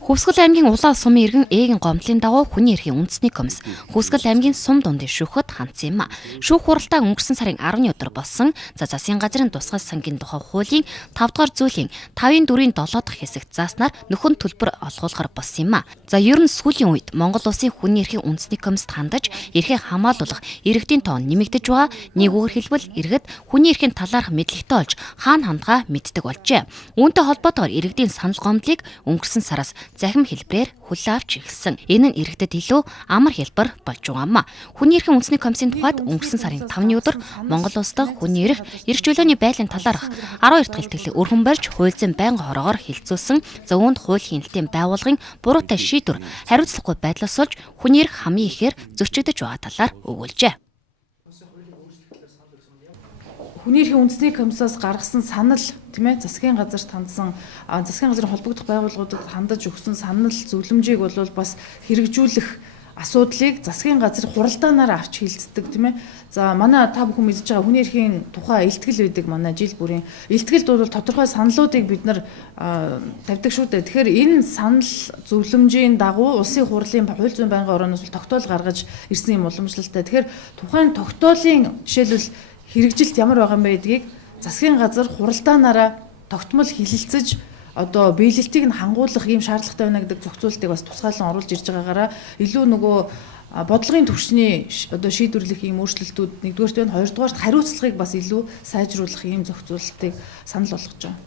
Хүсгэл аймгийн улаан сумын иргэн ээгийн гомдлын дагуу хүний эрхийн үндэсний комисс Хүсгэл аймгийн сум дундын шүүхэд хандсан юм. Шүүх хуралдаа өнгөрсөн сарын 10-ны өдөр болсон. Засгийн газрын тусгай сангийн тухай хуулийн 5 дугаар зүйлийн 5-4-7 дахь хэсэгт зааснаар нөхөн төлбөр олгуулахар болсон юм. Ер нь сүүлийн үед Монгол улсын хүний эрхийн үндэсний комиссд хандаж эрхээ хамгаалуулах иргэдийн тоон нэмэгдэж байгаа. Нэгүгээр хэлбэл иргэд хүний эрхийн талаарх мэдлэгтэй олж хаана хандгаа мэддэг болжээ. Үүнтэй холбоотойгоор иргэдийн санал гомдлыг өнгөрсөн сараас захим хэлбэрээр хүлээн авч ирсэн. Энэ нь иргэдэд илүү амар хэлбэр болж байгаа юм. Хүний эрхийн үндэсний комиссийн тухайд өнгөрсөн сарын 5-ны өдөр Монгол улс дахь хүний эрх чөлөөний байдлын талаарх 12 дахь илтгэлийн өргөн барьж хууль зүйн байнгын хороогоор хилцүүлсэн. Үүнд хууль хяналтын байгууллагын буруутай шийдвэр хариуцлагагүй байдлаас болж хүний эрх хамгийн ихээр зөрчигдөж байгаа талаар өгүүлжээ. Хүний эрхийн үндэсний комиссаас гаргасан санал тийм ээ засгийн газарт хандсан засгийн газрын холбогдох байгууллагуудад хандаж өгсөн санал зөвлөмжийг бол бас хэрэгжүүлэх асуудлыг засгийн газрын хуралдаанаар авч хилцдэг тийм ээ. За манай та бүхэн мэдж байгаа хүний эрхийн тухай илтгэл байдаг манай жил бүрийн илтгэлд бол тодорхой саналуудыг бид нар тавьдаг шүү дээ. Тэгэхээр энэ санал зөвлөмжийн дагуу улсын хурлын хууль зүйн байнгын орооноос тогтоол гаргаж ирсэн юм уламжлалтай. Тэгэхээр тухайн тогтоолын жишээлбэл хэрэгжилт ямар байгаа юм бэ гэдгийг засгийн газар хуралдаанаараа тогтмол хилэлцэж одоо биелэлтийг нь хангуулах ийм шаардлагатай байна гэдэг зохицуултыг бас тусгаалan оруулж ирж байгаагаараа илүү нөгөө бодлогын түвшний одоо шийдвэрлэх ийм өөрчлөлтүүд нэгдүгээрт байна, хоёрдугаарт хариуцлагыг бас илүү сайжруулах ийм зохицуултыг санал болгож байгаа.